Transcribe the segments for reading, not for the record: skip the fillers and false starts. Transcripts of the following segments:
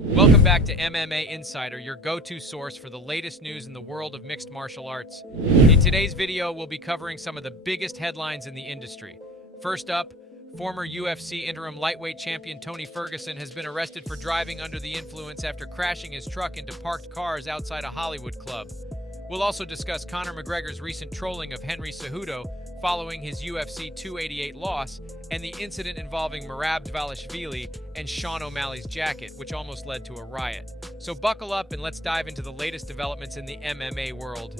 Welcome back to MMA Insider, your go-to source for the latest news in the world of mixed martial arts. In today's video, we'll be covering some of the biggest headlines in the industry. First up, former UFC interim lightweight champion Tony Ferguson has been arrested for driving under the influence after crashing his truck into parked cars outside a Hollywood club. We'll also discuss Conor McGregor's recent trolling of Henry Cejudo following his UFC 288 loss, and the incident involving Merab Dvalishvili and Sean O'Malley's jacket, which almost led to a riot. So buckle up and let's dive into the latest developments in the MMA world.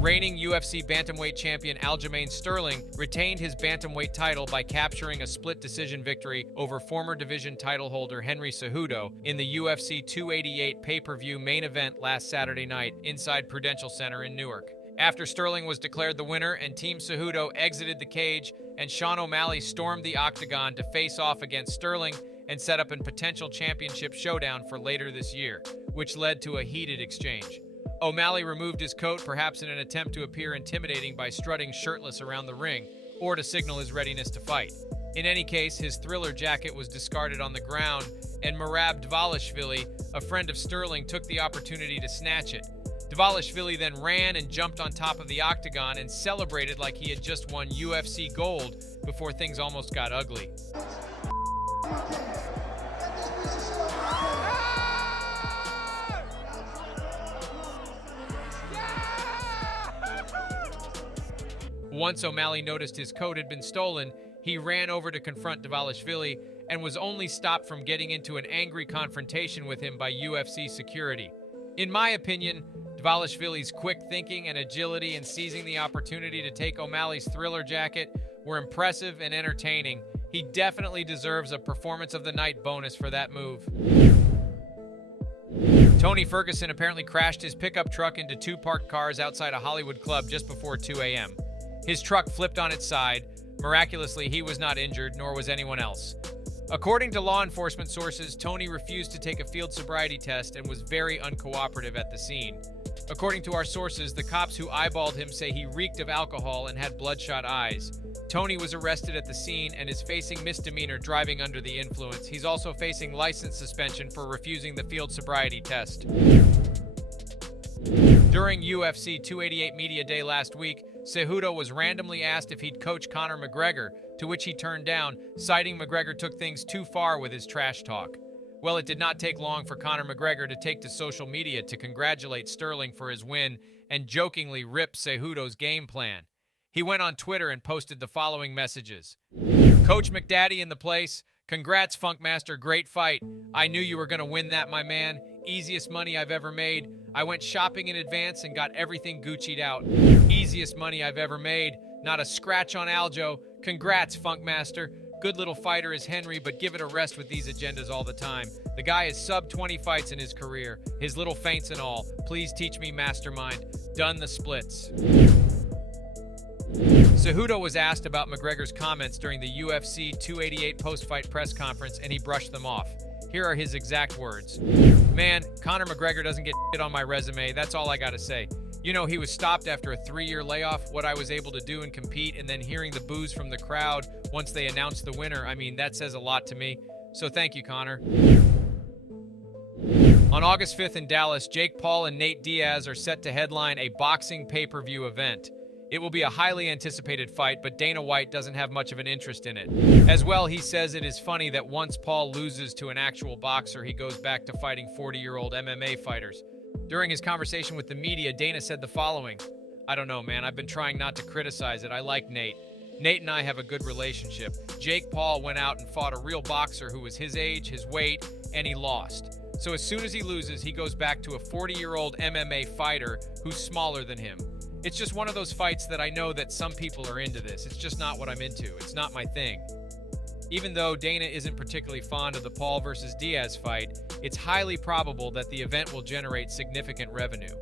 Reigning UFC bantamweight champion Aljamain Sterling retained his bantamweight title by capturing a split decision victory over former division title holder Henry Cejudo in the UFC 288 pay-per-view main event last Saturday night inside Prudential Center in Newark. After Sterling was declared the winner and Team Cejudo exited the cage, and Sean O'Malley stormed the octagon to face off against Sterling and set up a potential championship showdown for later this year, which led to a heated exchange. O'Malley removed his coat, perhaps in an attempt to appear intimidating by strutting shirtless around the ring, or to signal his readiness to fight. In any case, his Thriller jacket was discarded on the ground, and Merab Dvalishvili, a friend of Sterling, took the opportunity to snatch it. Dvalishvili then ran and jumped on top of the octagon and celebrated like he had just won UFC gold before things almost got ugly. Once O'Malley noticed his coat had been stolen, he ran over to confront Dvalishvili and was only stopped from getting into an angry confrontation with him by UFC security. In my opinion, Dvalishvili's quick thinking and agility in seizing the opportunity to take O'Malley's Thriller jacket were impressive and entertaining. He definitely deserves a Performance of the Night bonus for that move. Tony Ferguson apparently crashed his pickup truck into two parked cars outside a Hollywood club just before 2 a.m. His truck flipped on its side. Miraculously, he was not injured, nor was anyone else. According to law enforcement sources, Tony refused to take a field sobriety test and was very uncooperative at the scene. According to our sources, the cops who eyeballed him say he reeked of alcohol and had bloodshot eyes. Tony was arrested at the scene and is facing misdemeanor driving under the influence. He's also facing license suspension for refusing the field sobriety test. During UFC 288 Media Day last week, Cejudo was randomly asked if he'd coach Conor McGregor, to which he turned down, citing McGregor took things too far with his trash talk. Well, it did not take long for Conor McGregor to take to social media to congratulate Sterling for his win and jokingly rip Cejudo's game plan. He went on Twitter and posted the following messages. Coach McDaddy in the place. Congrats, Funkmaster. Great fight. I knew you were going to win that, my man. Easiest money I've ever made. I went shopping in advance and got everything Gucci'd out. Easiest money I've ever made. Not a scratch on Aljo. Congrats, Funkmaster. Good little fighter is Henry, but give it a rest with these agendas all the time. The guy has sub 20 fights in his career. His little feints and all. Please teach me, mastermind. Done the splits. Cejudo was asked about McGregor's comments during the UFC 288 post-fight press conference, and he brushed them off. Here are his exact words. Man, Conor McGregor doesn't get shit on my resume. That's all I gotta say. You know, he was stopped after a 3-year layoff. What I was able to do and compete, and then hearing the boos from the crowd once they announced the winner, I mean, that says a lot to me. So thank you, Conor. On August 5th in Dallas, Jake Paul and Nate Diaz are set to headline a boxing pay-per-view event. It will be a highly anticipated fight, but Dana White doesn't have much of an interest in it. As well, he says it is funny that once Paul loses to an actual boxer, he goes back to fighting 40-year-old MMA fighters. During his conversation with the media, Dana said the following. I don't know, man. I've been trying not to criticize it. I like Nate. Nate and I have a good relationship. Jake Paul went out and fought a real boxer who was his age, his weight, and he lost. So as soon as he loses, he goes back to a 40-year-old MMA fighter who's smaller than him. It's just one of those fights that I know that some people are into this. It's just not what I'm into. It's not my thing. Even though Dana isn't particularly fond of the Paul versus Diaz fight, it's highly probable that the event will generate significant revenue.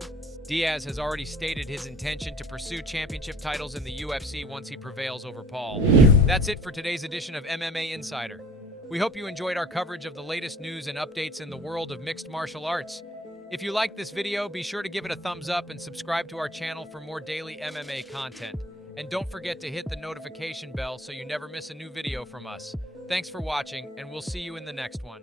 Diaz has already stated his intention to pursue championship titles in the UFC once he prevails over Paul. That's it for today's edition of MMA Insider. We hope you enjoyed our coverage of the latest news and updates in the world of mixed martial arts. If you liked this video, be sure to give it a thumbs up and subscribe to our channel for more daily MMA content. And don't forget to hit the notification bell so you never miss a new video from us. Thanks for watching, and we'll see you in the next one.